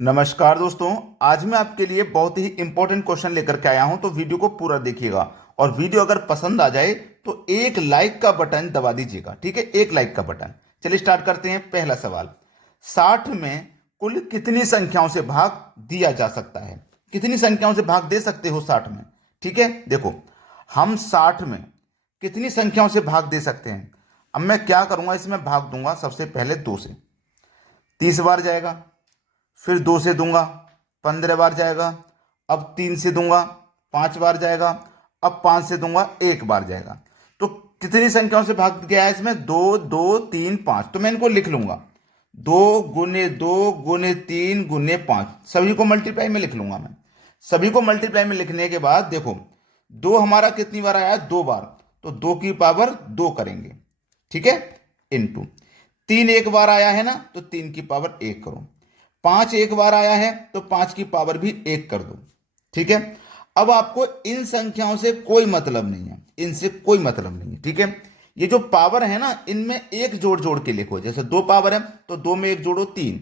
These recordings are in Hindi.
नमस्कार दोस्तों। आज मैं आपके लिए बहुत ही इंपॉर्टेंट क्वेश्चन लेकर के आया हूं, तो वीडियो को पूरा देखिएगा। और वीडियो अगर पसंद आ जाए तो एक लाइक का बटन दबा दीजिएगा, ठीक है, एक लाइक का बटन। चलिए स्टार्ट करते हैं। पहला सवाल, 60 में कुल कितनी संख्याओं से भाग दिया जा सकता है? कितनी संख्याओं से भाग दे सकते हो 60 में? ठीक है, देखो हम 60 में कितनी संख्याओं से भाग दे सकते हैं। अब मैं क्या करूंगा, इसमें भाग दूंगा सबसे पहले 2 से, 30 बार जाएगा। फिर 2 से दूंगा, 15 बार जाएगा। अब 3 से दूंगा, 5 बार जाएगा। अब 5 से दूंगा, 1 बार जाएगा। तो कितनी संख्याओं से भाग गया है इसमें? 2 2 3 5। तो मैं इनको लिख लूंगा, 2 गुने 2 गुने 3 गुने 5। सभी को मल्टीप्लाई में लिख लूंगा मैं। सभी को मल्टीप्लाई में लिखने के बाद देखो, 2 हमारा कितनी बार आया? 2 बार। तो 2 की पावर 2 करेंगे, ठीक है, इनटू 3 एक बार आया है ना, तो 3 की पावर 1 करो। 5 एक बार आया है तो 5 की पावर भी 1 कर दो, ठीक है। अब आपको इन संख्याओं से कोई मतलब नहीं है, इनसे कोई मतलब नहीं है, ठीक है। ये जो पावर है ना, इनमें एक जोड़ जोड़ के लिखो। जैसे 2 पावर है तो 2 में एक जोड़ो 3,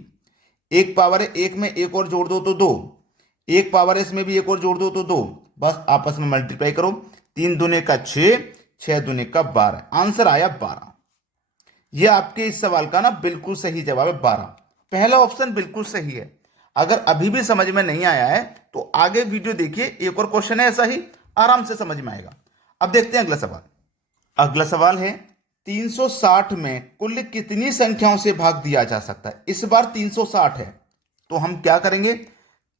एक पावर है 1 में एक और जोड़ दो तो 2, एक पावर है इसमें भी एक और जोड़ दो तो 2। बस आपस में मल्टीप्लाई करो। 3 दूने का 6, 6 दूने का 12, आंसर आया 12। यह आपके इस सवाल का ना बिल्कुल सही जवाब है, 12। पहला ऑप्शन बिल्कुल सही है। अगर अभी भी समझ में नहीं आया है तो आगे वीडियो देखिए, एक और क्वेश्चन है ऐसा ही, आराम से समझ में आएगा। अब देखते हैं अगला सवाल। अगला सवाल है, 360 में कुल कितनी संख्याओं से भाग दिया जा सकता है? इस बार 360 है तो हम क्या करेंगे?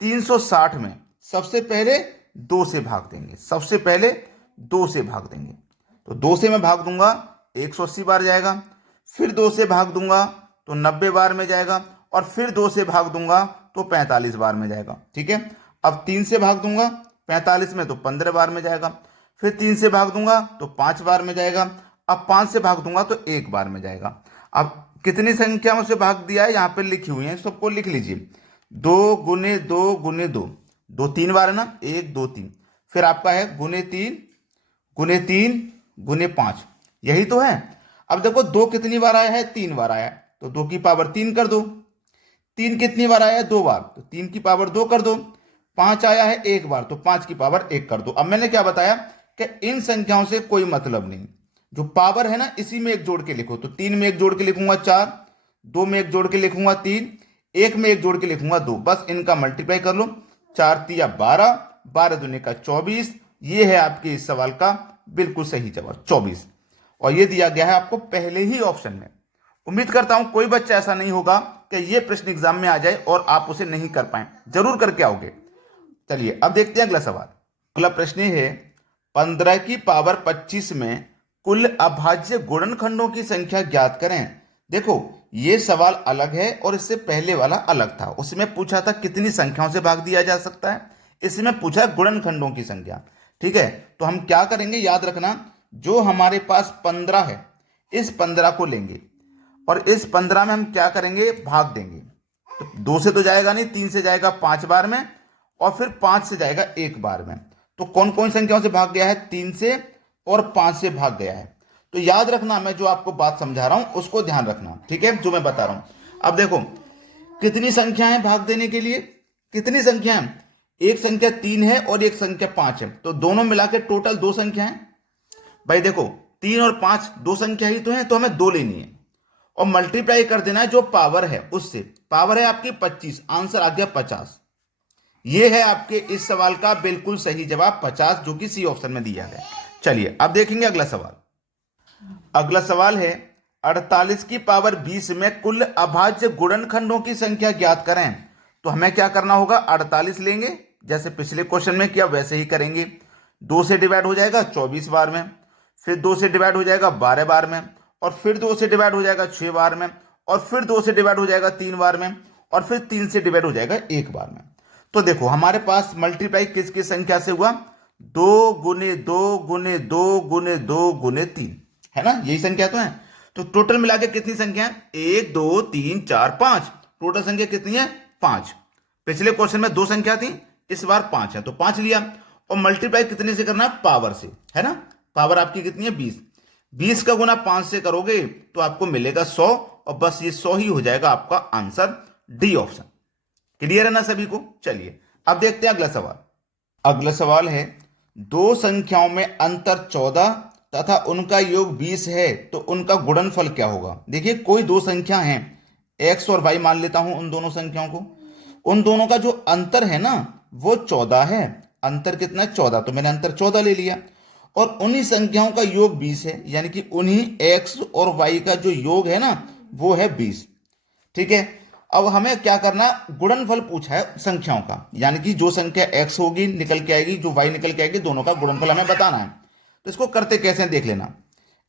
360 में सबसे पहले 2 से भाग देंगे। सबसे पहले 2 से भाग देंगे। तो 2 से मैं भाग दूंगा, 180 बार जाएगा। फिर 2 से भाग दूंगा तो 90 बार में जाएगा। और फिर 2 से भाग दूंगा तो 45 बार में जाएगा, ठीक है। अब 3 से भाग दूंगा 45 में तो 15 बार में जाएगा। फिर 3 से भाग दूंगा तो 5 बार में जाएगा। अब 5 से भाग दूंगा तो 1 बार में जाएगा। अब कितनी संख्याओं से भाग दिया है यहाँ पे लिखी हुई है, सबको लिख लीजिए। 2 गुने 2 गुने 2, 2 3 बार है ना, 1 2 3। फिर आपका है गुने 3 गुने 3 गुने 5, यही तो है। अब देखो 2 कितनी बार आया है? 3 बार आया है, तो 2 की पावर 3 कर दो। 3 कितनी बार आया है? 2 बार, तो 3 की पावर 2 कर दो। 5 आया है 1 बार, तो 5 की पावर 1 कर दो। अब मैंने क्या बताया कि इन संख्याओं से कोई मतलब नहीं, जो पावर है ना इसी में एक जोड़ के लिखो। तो 3 में एक जोड़ के लिखूंगा 4, 2 में एक जोड़ के लिखूंगा 3, 1 में एक जोड़ के लिखूंगा 2। बस इनका मल्टीप्लाई कर लो। 4 तिया 12, 12 दूने का 24। ये है आपके इस सवाल का बिल्कुल सही जवाब, 24। और ये दिया गया है आपको पहले ही ऑप्शन में। उम्मीद करता हूं कोई बच्चा ऐसा नहीं होगा कि ये प्रश्न एग्जाम में आ जाए और आप उसे नहीं कर पाए, जरूर करके आओगे। चलिए अब देखते हैं अगला सवाल। अगला प्रश्न है, 15 की पावर 25 में कुल अभाज्य गुणनखंडों की संख्या ज्ञात करें। देखो ये सवाल अलग है और इससे पहले वाला अलग था। उसमें पूछा था कितनी संख्याओं से भाग दिया जा सकता है, इसमें पूछा है गुणनखंडों की संख्या, ठीक है। तो हम क्या करेंगे, याद रखना, जो हमारे पास 15 है, इस 15 को लेंगे और इस 15 में हम क्या करेंगे, भाग देंगे। तो 2 से तो जाएगा नहीं, 3 से जाएगा 5 बार में, और फिर 5 से जाएगा 1 बार में। तो कौन कौन संख्याओं से भाग गया है? 3 से और 5 से भाग गया है। तो याद रखना, मैं जो आपको बात समझा रहा हूं उसको ध्यान रखना, ठीक है, जो मैं बता रहा हूं। अब देखो कितनी संख्याएं भाग देने के लिए, कितनी संख्याएं? एक संख्या 3 है और एक संख्या 5 है, तो दोनों मिला के टोटल 2 संख्याएं। भाई देखो 3 और 5 2 संख्या ही तो है, तो हमें 2 लेनी है और मल्टीप्लाई कर देना है जो पावर है उससे। पावर है आपकी 25, आंसर आ गया 50। ये है आपके इस सवाल का बिल्कुल सही जवाब 50, जो कि सी ऑप्शन में दिया गया। चलिए अब देखेंगे अगला सवाल। अगला सवाल है, 48 की पावर 20 में कुल अभाज्य गुणनखंडों की संख्या ज्ञात करें। तो हमें क्या करना होगा, 48 लेंगे, जैसे पिछले क्वेश्चन में किया वैसे ही करेंगे। 2 से डिवाइड हो जाएगा 24 बार में, फिर 2 से डिवाइड हो जाएगा 12 बार में, और फिर 2 से डिवाइड हो जाएगा 6 बार में, और फिर 2 से डिवाइड हो जाएगा 3 बार में, और फिर 3 से डिवाइड हो जाएगा 1 बार में। तो देखो हमारे पास मल्टीप्लाई किस किस संख्या से हुआ? 2 गुने 2 गुने 2 गुने 2 गुने 3, है ना, यही संख्या तो है। तो टोटल मिला के कितनी संख्या है? 1 2 3 4 5। टोटल संख्या कितनी है? 5। पिछले क्वेश्चन में 2 संख्या थी, इस बार 5 है, तो 5 लिया। और मल्टीप्लाई कितने से करना है? पावर से, है ना। पावर आपकी कितनी है? 20। 20 का गुना 5 से करोगे तो आपको मिलेगा 100, और बस ये 100 ही हो जाएगा आपका आंसर, डी ऑप्शन। क्लियर है ना सभी को? चलिए अब देखते हैं अगला सवाल। अगला सवाल है, दो संख्याओं में अंतर 14 तथा उनका योग 20 है तो उनका गुणनफल क्या होगा। देखिए कोई दो संख्या हैं, x और y मान लेता हूं उन दोनों संख्याओं को। उन दोनों का जो अंतर है ना वो 14 है। अंतर कितना है? 14। तो मैंने अंतर 14 ले लिया। और उन्हीं संख्याओं का योग 20 है, यानी कि उन्हीं x और y का जो योग है ना वो है 20। ठीक है, अब हमें क्या करना, गुणनफल पूछा है संख्याओं का, यानी कि जो संख्या x होगी निकल के आएगी, जो y निकल के आएगी, दोनों का गुणनफल हमें बताना है। तो इसको करते कैसे हैं देख लेना।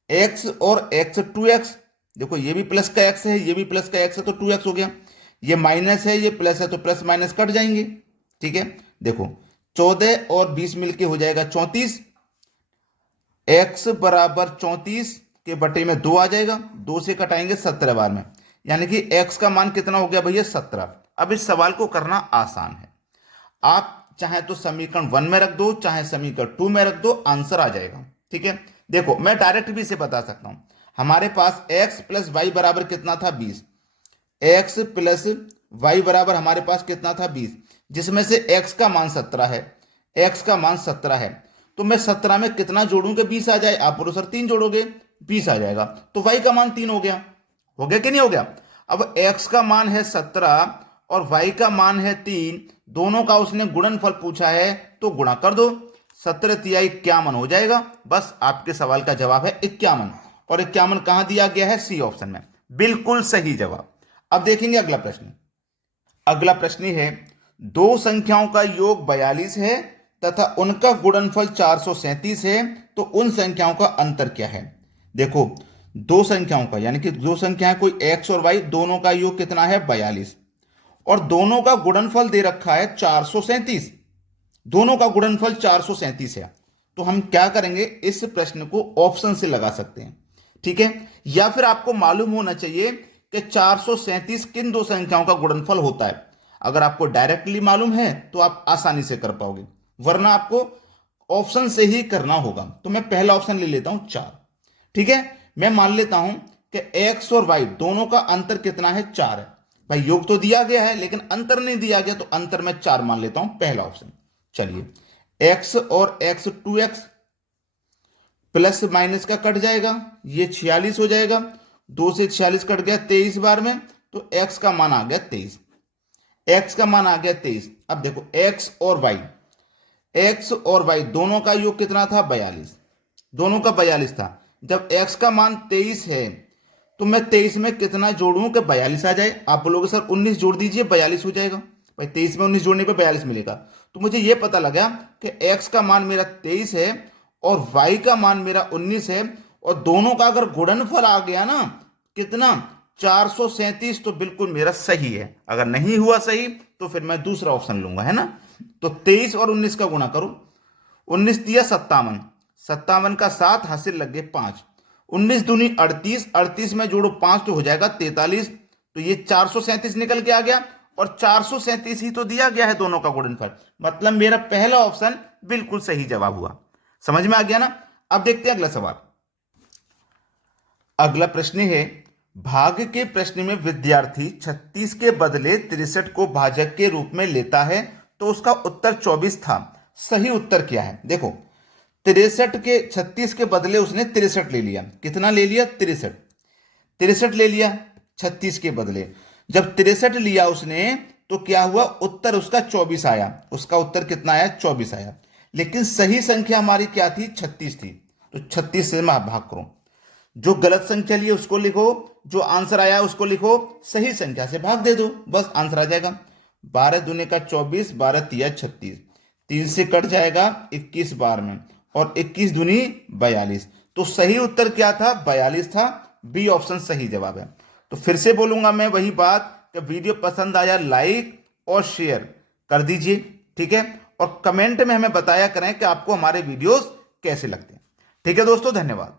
x और x 2x, देखो ये भी प्लस का x है, ये भी प्लस का x है, तो 2x हो गया। ये माइनस है, ये प्लस है, तो प्लस माइनस कट जाएंगे। ठीक है, देखो 14 और 20 मिलके हो जाएगा 34। x बराबर 34 के बटे में 2 आ जाएगा, 2 से कटाएंगे 17 बार में, यानी कि x का मान कितना हो गया भैया? 17। अब इस सवाल को करना आसान है, आप चाहे तो समीकरण 1 में रख दो, चाहे समीकरण 2 में रख दो, आंसर आ जाएगा। ठीक है, देखो मैं डायरेक्ट भी इसे बता सकता हूं। हमारे पास x प्लस वाई बराबर कितना था? 20। x प्लस वाई बराबर हमारे पास कितना था? 20, जिसमें से x का मान 17 है। x का मान 17 है, तो मैं 17 में कितना जोड़ूं कि 20 आ जाए? आप बोलो सर 3 जोड़ोगे 20 आ जाएगा, तो y का मान 3 हो गया। हो गया कि नहीं हो गया? अब x का मान है 17 और y का मान है 3, दोनों का उसने गुणनफल पूछा है, तो गुणा कर दो। 17 तिया 51 हो जाएगा। बस आपके सवाल का जवाब है 51, और 51 कहां दिया गया है? सी ऑप्शन में, बिल्कुल सही जवाब। अब देखेंगे अगला प्रश्न। अगला प्रश्न है, दो संख्याओं का योग 42 है तथा उनका गुणनफल 437 है, तो उन संख्याओं का अंतर क्या है। देखो दो संख्याओं का, यानी कि दो संख्या कोई x और y, दोनों का योग कितना है? 42, और दोनों का गुणनफल दे रखा है 437। दोनों का गुणनफल 437 है, तो हम क्या करेंगे, इस प्रश्न को ऑप्शन से लगा सकते हैं। ठीक है, या फिर आपको मालूम होना चाहिए कि 437 किन दो संख्याओं का गुणनफल होता है। अगर आपको डायरेक्टली मालूम है तो आप आसानी से कर पाओगे, वरना आपको ऑप्शन से ही करना होगा। तो मैं पहला ऑप्शन ले लेता हूं 4। ठीक है, मैं मान लेता हूं कि x और y दोनों का अंतर कितना है? 4 है। भाई योग तो दिया गया है लेकिन अंतर नहीं दिया गया, तो अंतर मैं 4 मान लेता हूं, पहला ऑप्शन। चलिए x और x 2x, प्लस माइनस का कट जाएगा, ये 46 हो जाएगा। 2 से 46 कट गया 23 बार में, तो x का मान आ गया 23। x का मान आ गया 23। अब देखो x और y दोनों का योग कितना था? 42। दोनों का 42 था। जब x का मान 23 है, तो मैं 23 में कितना जोड़ूं कि 42 आ जाए? आप बोलोगे सर 19 जोड़ दीजिए 42 हो जाएगा। भाई 23 में 19 जोड़ने पे 42 मिलेगा। तो मुझे यह पता लगा कि x का मान मेरा 23 है और y का मान मेरा 19 है, और दोनों का अगर गुणनफल आ गया ना कितना? 437, तो बिल्कुल मेरा सही है। अगर नहीं हुआ सही तो फिर मैं दूसरा ऑप्शन लूंगा, है ना। तो 23 और 19 का गुणा करो, 19 दिया 57, 57 का 7 हासिल लग गए 5, 19 दूनी 38, 38 में जोड़ो 5 तो हो जाएगा 43। तो ये 437 निकल के आ गया, और 437 ही तो दिया गया है दोनों का गुणनफल, मतलब मेरा पहला ऑप्शन बिल्कुल सही जवाब हुआ। समझ में आ गया ना। अब देखते हैं अगला सवाल। अगला प्रश्न है, भाग के प्रश्न में विद्यार्थी 36 के बदले 63 को भाजक के रूप में लेता है, तो उसका उत्तर 24 था। सही उत्तर क्या है? देखो 63 के 36 के बदले उसने 63 ले लिया। कितना ले लिया? 63। 63 ले लिया 36 के बदले। जब 63 लिया उसने, तो क्या हुआ? उत्तर उसका 24 आया। उसका उत्तर कितना आया? 24 आया। लेकिन सही संख्या हमारी क्या थी? 36 थी। तो 36 से मैं भाग करूं, जो गलत संख्या ली उसको लिखो, जो आंसर आया उसको लिखो, सही संख्या से भाग दे दो, बस आंसर आ जाएगा। 12 दूने का 24, 12 तिया 36, 3 से कट जाएगा 21 बार में, और 21 दूनी 42। तो सही उत्तर क्या था? 42 था। बी ऑप्शन सही जवाब है। तो फिर से बोलूंगा मैं वही बात कि वीडियो पसंद आया लाइक और शेयर कर दीजिए। ठीक है, और कमेंट में हमें बताया करें कि आपको हमारे वीडियोस कैसे लगते हैं। ठीक है दोस्तों, धन्यवाद।